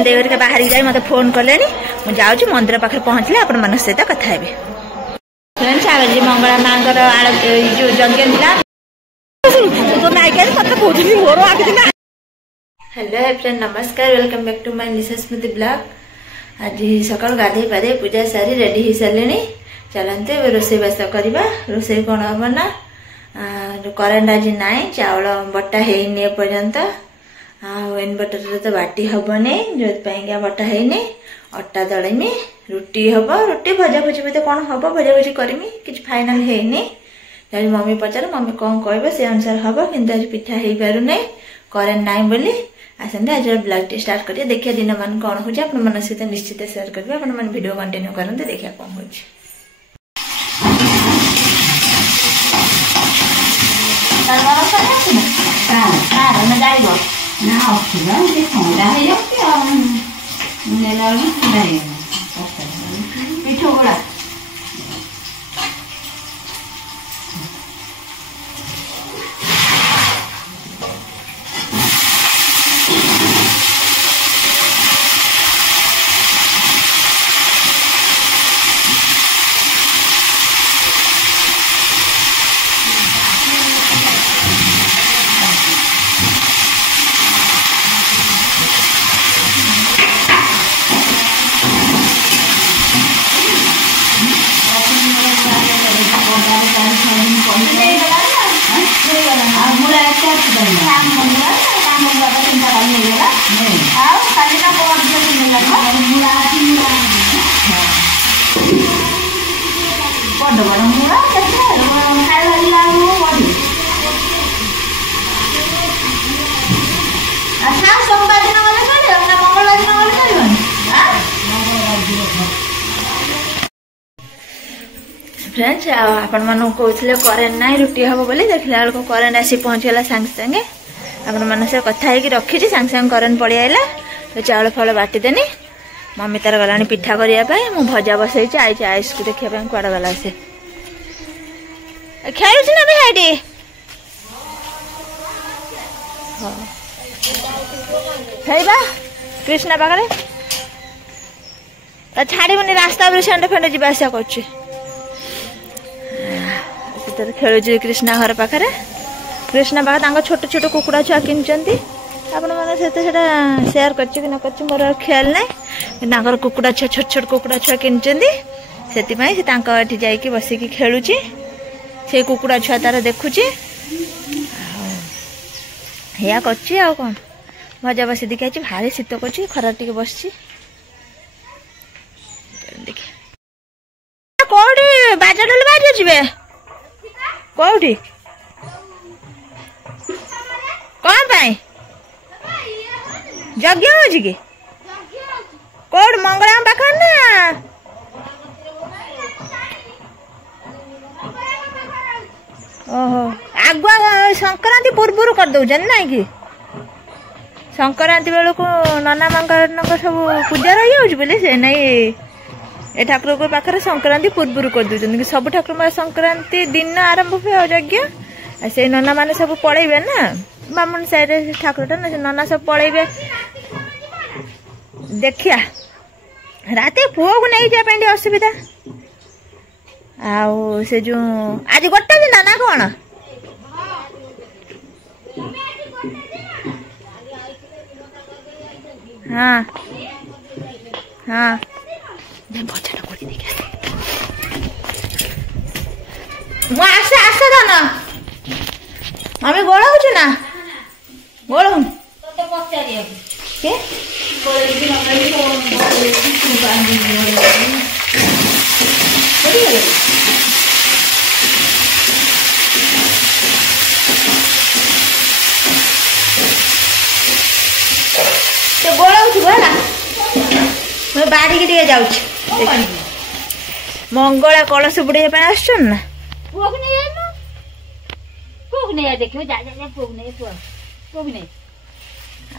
देवर के बाहर जाए मत फोन कले मुझे मंदिर पाखे पहुँचले आपण मान सहित कथा हे फ्रेंड्स आज मंगला माँ जो यज्ञ हेलो फ्रेंड नमस्कार welcome back to my Nisha Smriti blog. आज सकाल गाधे पाधे पूजा सारी रेडी हो सारे चलते रोसे बास करवा रोसे कौन हम ना करेन्ट आज ना चाउल बटा है पर्यंत इनवर्टर तो बाटी हेनी जो बटा है अटा दलमी रुटी हम रुटी भजा भुजी भी कौन हम भजा भुजी करमी कि फाइनाल है मम्मी पचार मम्मी कौन कह से अनुसार हम कि आज पिठा हो पार ना करेन्ट ना बोली आसते आज ब्लॉग टी स्टार्ट करिए देखिए दिन मान कौन हो सहित निश्चित शेयर करेंगे आप वीडियो कंटिन्यू करते देखिए कौन हो पिठो गुड़ा फ्रेंड्स आपण मन कहते करेन्ट ना रुटी हम बोली देखला बेलू करेन्ट आसी पहुँचीगला सांगे सांगे आपण मन से कथा है रखी सांगे सांगे करेन्ट पड़ी आईला तो चाउल फल बाटीदेनी मम्मी तार गला पिठा करने मु भजा बसई आई आयुष को देखा कड़ गला से खेलु ना भाई खेलवा कृष्णा पाखे छाड़बनी रास्ता सेंड फेंड जा आसा कर खेलु कृष्णा घर पाखे कृष्णा पाखे छोट छोट कुकुड़ा छुआ किनुचंती आपण मैंने सेयार कर मोर ख्याल ना कुकुड़ा छुआ छोट छोट कुकुड़ा छुआ किनुचंती से जाइए बसिकी खेलुची से कुकुड़ा छुआ तार देखुची या करची आ कौन मजा बसी देखी आई भारी शीत कर खरा टी बस कौटी बाजा ढोल बाजे जी कौटी कौन पाई यज्ञ हो कि कौट मंगला पाखे ना ओहो आगुआ संक्रांति पूर्व कर दौन ना कि संक्रांति बेलू नना माँ सब पूजा रही बोले से नहीं ए ठाकुर को पाखे संक्रांति पूर्व कर दौरान कि सब ठाकुर संक्रांति दिन आरंभ हुए यज्ञ से नना मैंने सब पलैबे ना बामुन साइड ठाकुर नना सब पलैबे देखिया राते पुओ को नहीं जाए असुविधा आउ से जो आज गोटे दिन ना कौन हाँ हाँ आसे आसे ना मम्मी गोड़ हो ना गोड़ मैं बाड़ी के जाऊँ मंगला कलश बुड़े आसन ना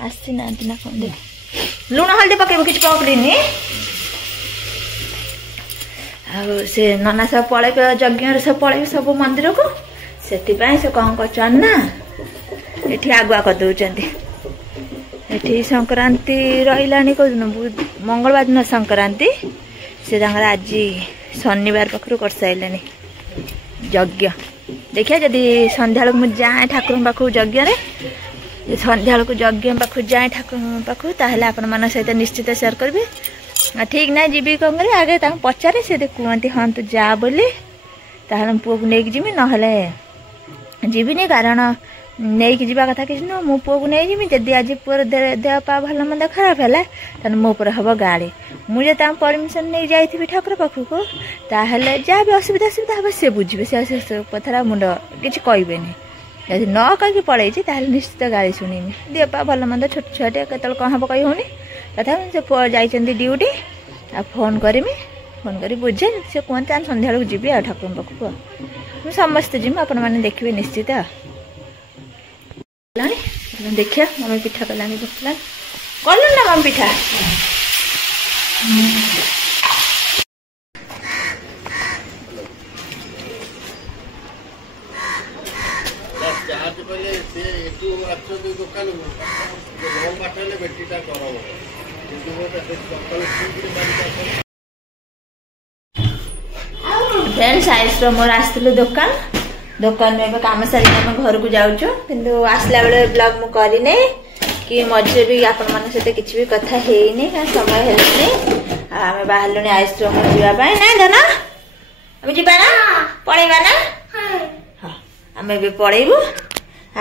आसी ना कौन देख लुण हल्दी पकेब कि पकड़नी से नना सब पलैबे यज्ञ सब पलैबे सब मंदिर को से कौन कर आगुआ कर दौरान एठी संक्रांति रही कौन मंगलवार दिन संक्रांति से आज शनिवार पाखु कर सारे यज्ञ देखिए जदि संध्या मुझे जाए ठाकुर पाखु यज्ञ संध्या यज्ञ पाखु जाए ठाकुर पाखु ताहले आपण मन सहित निश्चित शेयर करी ठीक ना जी कौन करें आगे पचारे से कहते हाँ तू जा बोली ताहले पुआ को लेकिन जीवी ना जीविनी कारण नहीं कि जीवा कथा किसी मो पुआ को नहीं जीवी जदि आज पुअर देह पा भल मंद खराब है मो पर हम गाड़ी मुझे परमिशन नहीं जाइए ठाकुर पाखु को ताहले जहाँ भी असुविधा सुविधा हम से बुझे से कथा मुंड किसी कहबे यदि न कहीं पड़े निश्चित गाड़ी शुणिमी देह पा भल मंद छोट छुआटे केत कौन हम कही होनी तथा से जाइए ड्यूटी आ फोन करमी फोन कर बुझे से कहते हैं संध्या जी ठाकुर पाखु समस्ते जी आपण मैंने देखिए निश्चित देखिए मम्मी पिठा कला कलु ना मम्मी पिठा फ्रेंड्स आइस मोर आसलु दुकान में काम सारी आम घर को जाऊँ किंतु आसला बेले ब्लॉग मु करने कि मझे भी आपण मान सहित किसी भी कथा है समय है आम बाहर आइसक्रीम जावाई ना धन आम जा पड़ेगा ना हाँ आम भी पड़ेबू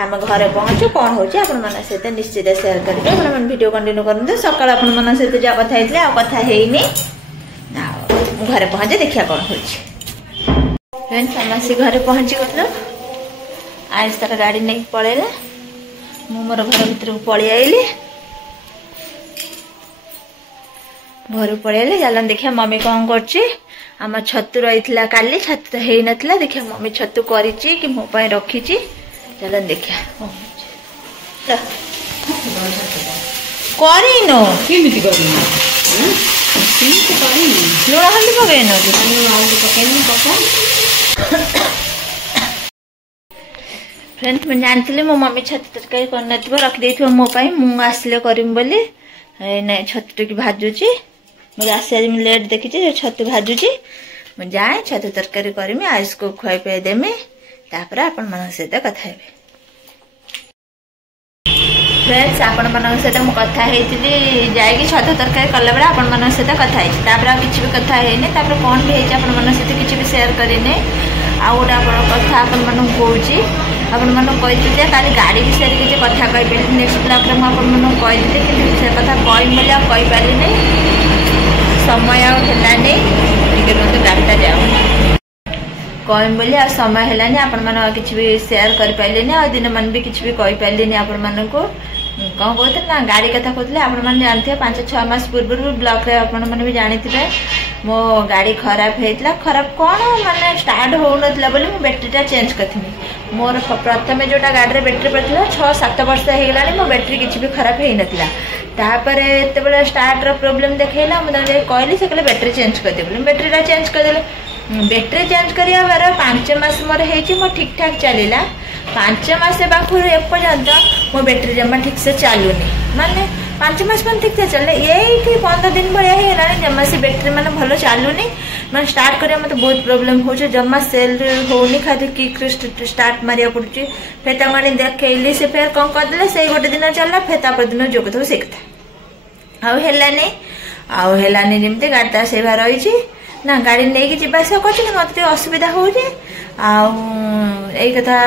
आम घर पहुँचू कौन हो सहित निश्चित शेयर करेंगे वीडियो कंटिन्यू करूँ सकाल आपण सहित जहाँ कथा होता कथा घरे पहुँचे देखिए कौन हो आसी घरे पहुँची गल आज तार गाड़ी नहीं पलैला मोर घर भर को पलि आईली घर पलैली चलन देखिए मम्मी कौन करम छतु रही काली छतु तो हो नाला देखिए मम्मी छतु करी कि मो रखी चलन देखिए लुण हल्दी पकड़ फ्रेंड्स मैं जानती मो मम्मी छतु तरकारी कर रखी मोपाई मुझे आसिले करम बोली छतु टी भाजुची मुझे आस लेट देखी छतु भाजुची मुझे जाए छतु तरकारी करमी आयुष को खुआई पियाई देमी तापर आपण मन सहित कथा हेबे फ्रेंड्स आपण मन सहित मु कथा हेतिली जाई छतु तरकारी कला बेला आपण मन सहित कथा हेछि तापर आ किछि भी कथा हेने तापर कोन भी हेछि आपण मन सहित किछि भी शेयर करिने आ गोटे आपण कथा आपण मन कहूछि आपण मन कहिते काली गाड़ी विषय किसी कथा कहि पेली नेक्स्ट ब्लॉग रे आपण मन कहिते कि से कथा कहि बोली आ कहि पाली नै समय हेलानी टिके मते डाटा जाऊ कहि बोली आ समय हेलानी आपण मन किछि भी शेयर कर पाइले नै आ दिन मन भी किछि भी कहि पाइले नै आपण मन को कौन कहते ना गाड़ी कथा कहते आपने जानते 5-6 मास पूर्व ब्लॉक रे आपण मैंने भी जानी थे मो गाड़ी खराब होता खराब कौन माने स्टार्ट हो ना बोली मो बैटेरीटा चेंज करी मोर प्रथम जोटा गाड़ी बैटेरी पड़ता 6-7 वर्ष होगा मो बैटेरी किसी भी खराब हो नाला तापर एत स्टार्ट प्रोब्लेम देखला मुझे कहली से कहले बैटेरी चेंज करदे बोली बैटेरीटा चेंज करदे बैटेरी चेंज कर 5 मास मोर हो ठीक ठाक चलला 5 मास पाखु एपर्यंत मो बैटेरी जमा ठीक से चलुनी माने 5 मास मन ठीक से चलने ये 15 दिन भाया है जमा से बैटेरी माने भल चलुनी मैं स्टार्ट करिया मत बहुत प्रॉब्लम हो जमा सेल होनी खाली किक स्टार्ट मारिया पड़ुची फिर तमाने देखैली से फिर कौन करदेले से गोटे दिन चलला फिर तापर दिन जो कथा से कथा आउ हेलानी जमती गाड़ी से रही ना गाड़ी नहीं कि आसा कर मत असुविधा हो कथा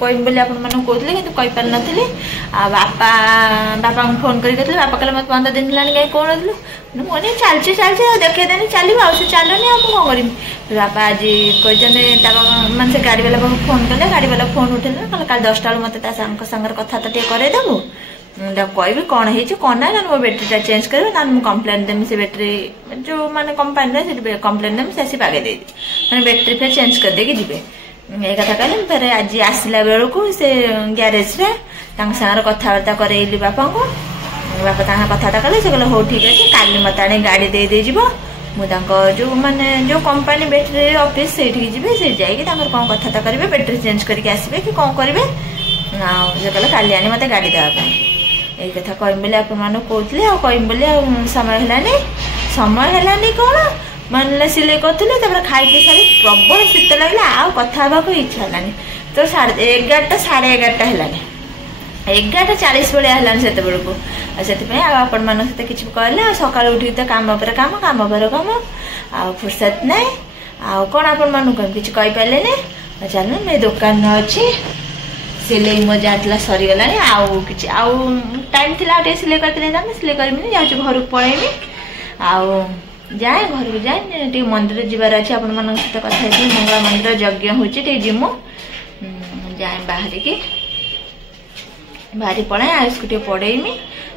कह बोली कहते कि कहीपर नी बापा बापा को फोन कर बापा कहले मत 15 दिन है कहीं कौन मुझे चलती देखे देनी चलो आ चलुनी आ कौन करी बापा आज कहते मैं से गाड़ी वाला पाक फोन कले गाड़ी वाला फोन उठेल कहले कल 10टा मत सागर कथा तो करदेबू कह कौन कौन ना मो बैटेरीटा चेंज कर ना कंप्लेन देमी से बैटेरी जो माने कंपनी कंप्लेन देमी से बागे दे मैंने बैटेरी फिर चेंज कर देगी जीवे ये कथा कहली फिर आज आसला बेलू से ग्यारेज रे सागर कथबार्ता करैली बापा को बापा कथबार्ता कले से कहले हो ठीक अच्छे काली मत आने गाड़ी दे दे जीवो मुझे जो माने जो कंपनी बैटेरी ऑफिस से जीवे से जाइए कौन कथबार्ता करेंगे बैटेरी चेंज करके आसबे कि कौन करेंगे कहले काली आनी मत गाड़ी देवाई ये कथा कहमी आपको कहते कहमी समय है कौन मन सिले करूँ खाई पी सारी प्रबल शीत लगे आउ कथा इच्छा है तो 11:30 11:30 है 11:40 भाया है से से आपण मान सहित किसी कहले सका उठी तो काम पर काम काम पर काम आ फुर्सत नहीं आ कौन आपण मान किसी कहींपारे नहीं चलो मैं दुकान अच्छी सिले मो जाता सरीगला आउ कि आउ टाइम थी सिले करते सिले करमी जाऊँ घर को पलैमी आउ जाए घर को जाए टे मंदिर जीवार अच्छे आपण मान सहित कथा मंगला मंदिर यज्ञ होती जिमु जाए बाहरी पढ़ाए आयुष को पढ़ेमी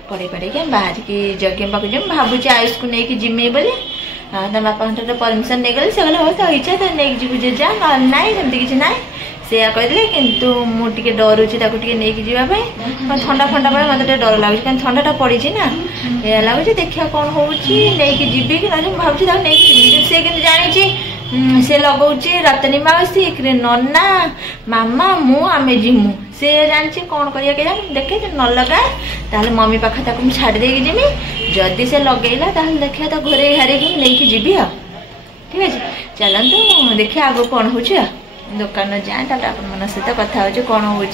पढ़े पढ़े बाहर की यज्ञ पाक जमी भावुँ आयुष को लेकिन जिमे बोली तो बापा परमिशन नहीं गली से हो तो इच्छा तो नहीं जीव जे जा ना सेमती किसी ना से कहते कितु मुझे डरुची नहीं जावाई ठंडा फंडा पड़े मतलब डर लगुच क्या ठंडाटा पड़ी ना या लगुच देखिए कौन हो जी कि ना भावुँ नहीं सी कि जानी से लगौचे रतनी माउसी नना मामा मु आमे जिमु से जानी कौन करिया के जानी देखे न लगाए ताले मम्मी पाखा ताको छाड़ देगी जिमी जदि से लगेला ताले देखिए तो घरे हारे नहीं जीवी आ ठीक है चलते देखिए आगो कौन हो दुकान जाए अपन सहित कथा हो कौन हो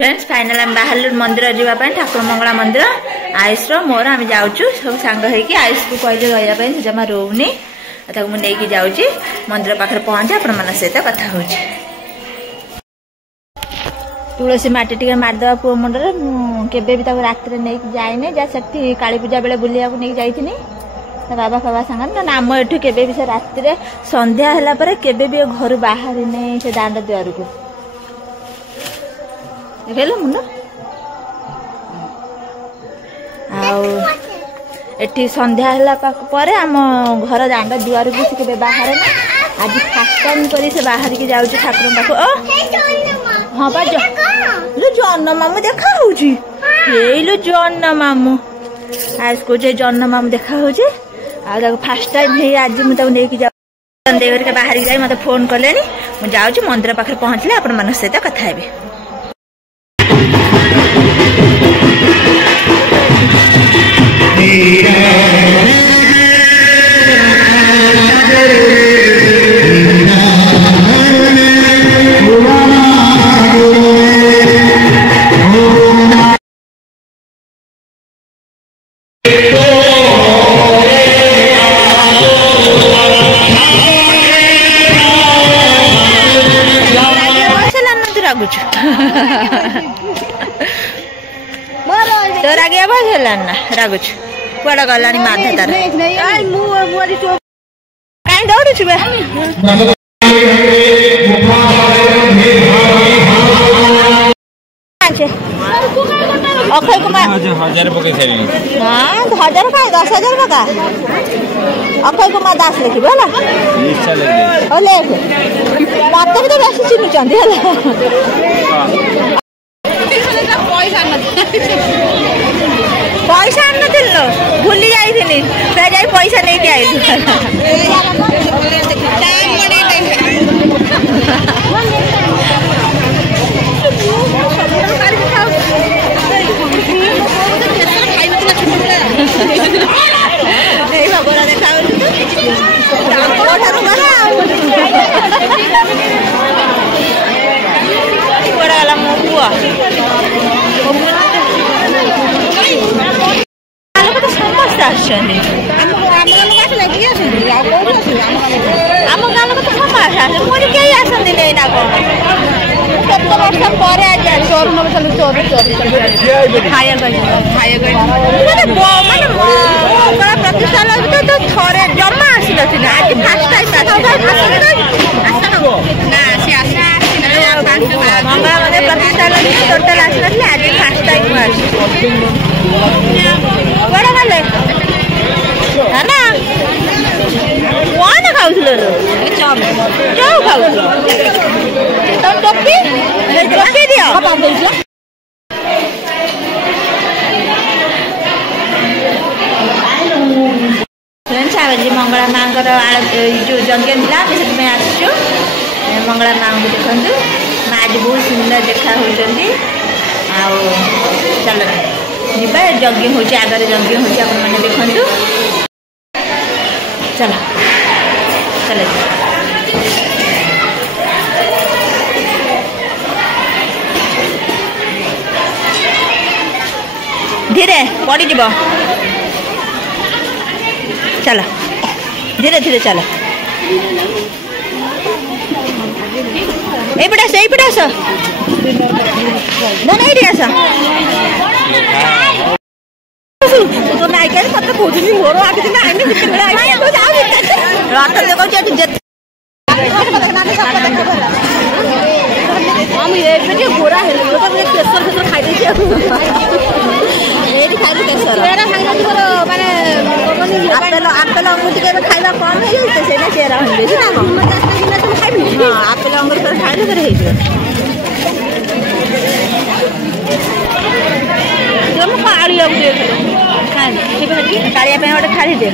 फ्रेंड्स फाइनल आम बाहर मंदिर जावाई ठाकुर मंगला मंदिर आयुष मोर आम जाऊँ सब सांग होगी आयुष को कहले रही जमा रोनी मुझे जाऊँगी मंदिर पाखे पहुँचे आपण मान सहित कथा हो तुलसी माटी टे मारिदेवा पुओ मुंडे केबे भी रात नहीं जाए जा से काली पूजा बेले बुलिया नहीं जाइनी बाबा फाबा सांग ना आम एठू केबे भी से रात संध्या है पर केबे भी घर बाहर नहीं से दांड द्वार को देखेल मुंड एठी संध्या है पर आम घर दांड दुआर को से केबे बाहर ना आज फास्ट टाइम करी से बाहर की जाऊँ ठाकुर पाख हाँ बा जन्न मामू देखा हो जन्न मामू आज को जन्न मामू देखा हो फास्ट टाइम है आज मुझे नहीं जाऊँ बाहर जाए मत फोन कले मुझे जाऊँ मंदिर पाखे पहुँचले आपण मान सहित कथा हेबे तो रागिया भाला ना रागुच कुआड़ा गलानी माथा तार कहीं दौड़ू छे अखय कुमार 1000 पके छेली हां 1000 का 10000 पका अखय कुमार दास लिखिबो होला इच्छा ले ओले बात तो बेसी चिनु चंदी होला पैसा आन भूली जाइली पैसा नहीं भगवान देखा गला मो पुआ समस्त आम गाँव लोग तो समस्त मुझे कई आसती नहीं ना कौन केत वर्ष पर प्रतिष्ठा लगे तो थे जमा आसी ना आज फास्ट मंगला मैंने प्रतिष्ठा लगे टोटाल आसी आज फास्ट टाइम बड़ा गले है ना कौन खाऊ खाऊ तुम टोपी टोपी दियो फ्रेंड्स आज मंगला माँ जो यज्ञ था से आसु मंगला माँ को देखु माँ आज बहुत सुंदर देखा होती चल जीवा यज्ञ हो आगे यज्ञ हो देखु चल चल धीरे पड़ी जीव चल धीरे धीरे चल एपटे आस एपटे आस ना ये आस तो नायिका मत कौन मोर आगे गोरा है केसर फेसर खाई खाइलु केसर माने आपेल आपेल अंगूर टे खाइबा कम है से चेहरा बेसी ना आपेल अंगूर खाइलु फिर हो कालिया कालिया गोटे खाली दे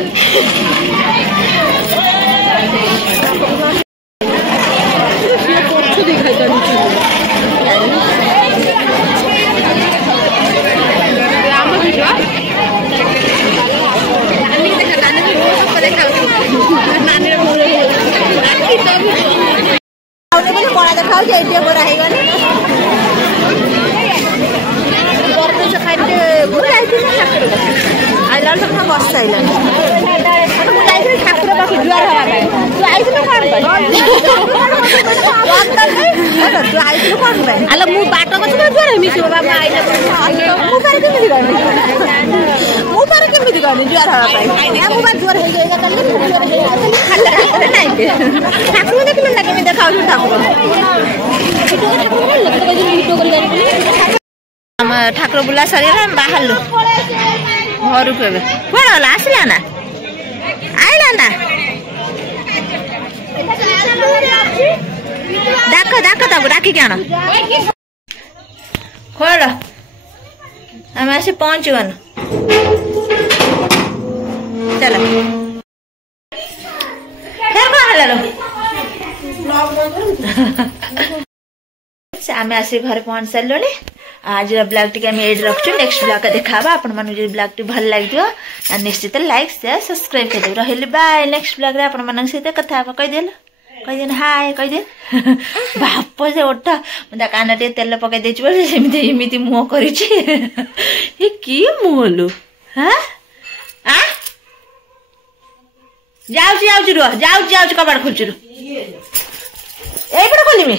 बड़ा देखा गोरा गोरा आइला बस आइला ठाकुर पाखे जुआर हवा तू आई आलो मु बाट गछ जुआर मिसी बाबा आइला मु पारे केमिति गनी जुआर हवा मु बा जुआर हे गएगा तले जुआर हे नहीं ठाकुर देखले लागे में देखाउ ठाकुर हम ठाकुर बुला सरी बाहर घर को कौन आसला ना आइला ना डाक डाक डाकी क्या खोल आम आसी पहुंच गन चल आम आसी घर पहुंच सारे आज ब्लॉग टी एड रखु नेक्स्ट ब्लॉग का देखा आपण मन ब्लॉग टी भल लगे निश्चित लाइक शेयर सब्सक्राइब कर रही बाय नेक्स्ट ब्लॉग रे आपण मन सहित कथा कहीदेन हाय कहीदे बाप से ओठा मैं कान टे तेल पकई देमी मुह कर कि मुहलु हाँ जाऊँ रुह जाऊँ कबाड़ खोलु एपटे खोलमी